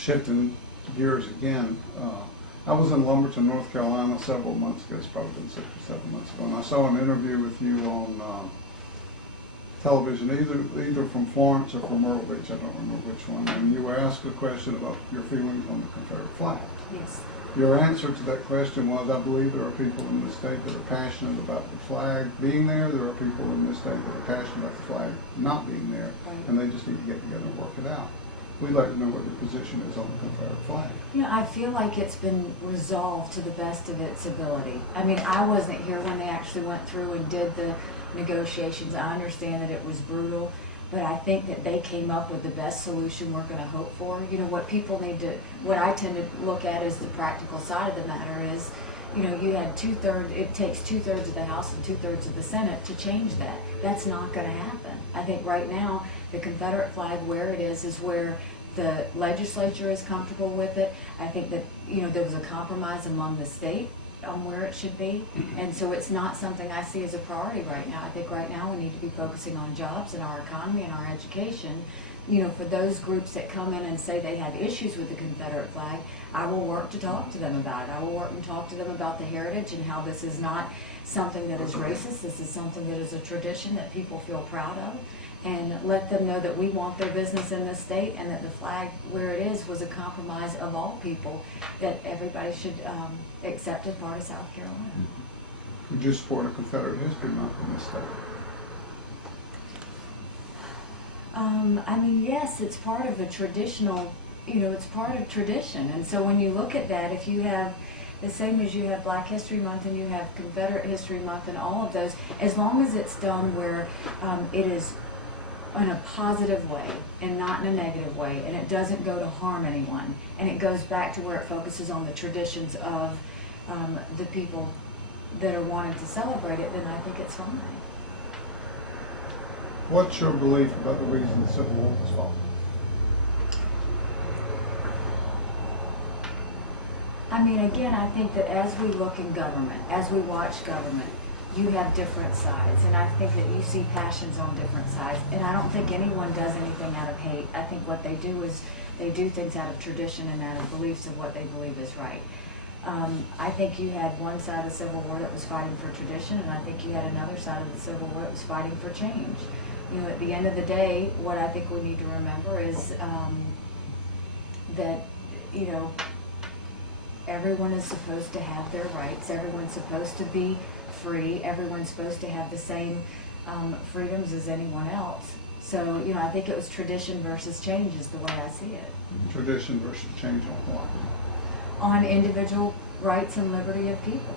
shifting gears again, I was in Lumberton, North Carolina several months ago. It's probably been 6 or 7 months ago, and I saw an interview with you on television, either from Florence or from Myrtle Beach. I don't remember which one. And you were asked a question about your feelings on the Confederate flag. Yes. Your answer to that question was, I believe there are people in this state that are passionate about the flag being there. There are people in this state that are passionate about the flag not being there, Right. and they just need to get together and work it out. We'd like to know what your position is on the Confederate flag. You know, I feel like it's been resolved to the best of its ability. I mean, I wasn't here when they actually went through and did the negotiations. I understand that it was brutal, but I think that they came up with the best solution we're going to hope for. You know, what people need to, what I tend to look at is the practical side of the matter is, you know, you had it takes 2/3 of the House and 2/3 of the Senate to change that. That's not going to happen. I think right now, the Confederate flag where it is where the legislature is comfortable with it. I think that, you know, there was a compromise among the state on where it should be, and so it's not something I see as a priority right now. I think right now we need to be focusing on jobs and our economy and our education. You know, for those groups that come in and say they have issues with the Confederate flag, I will work to talk to them about it. I will work and talk to them about the heritage and how this is not something that is racist. This is something that is a tradition that people feel proud of, and let them know that we want their business in this state, and that the flag where it is was a compromise of all people that everybody should accept as part of South Carolina. Would you support a Confederate History Month in this state? I mean, yes, it's part of a traditional, you know, it's part of tradition. And so when you look at that, if you have the same as you have Black History Month and you have Confederate History Month and all of those, as long as it's done where it is in a positive way and not in a negative way, and it doesn't go to harm anyone, and it goes back to where it focuses on the traditions of the people that are wanting to celebrate it, then I think it's fine. What's your belief about the reason the Civil War was fought? I mean, again, I think that as we look in government, as we watch government, you have different sides, and I think that you see passions on different sides, and I don't think anyone does anything out of hate. I think what they do is they do things out of tradition and out of beliefs of what they believe is right. I think you had one side of the Civil War that was fighting for tradition, and I think you had another side of the Civil War that was fighting for change. You know, at the end of the day, what I think we need to remember is that, you know, everyone is supposed to have their rights. Everyone's supposed to be free. Everyone's supposed to have the same freedoms as anyone else. So, you know, I think it was tradition versus change is the way I see it. Tradition versus change on what? On individual rights and liberty of people.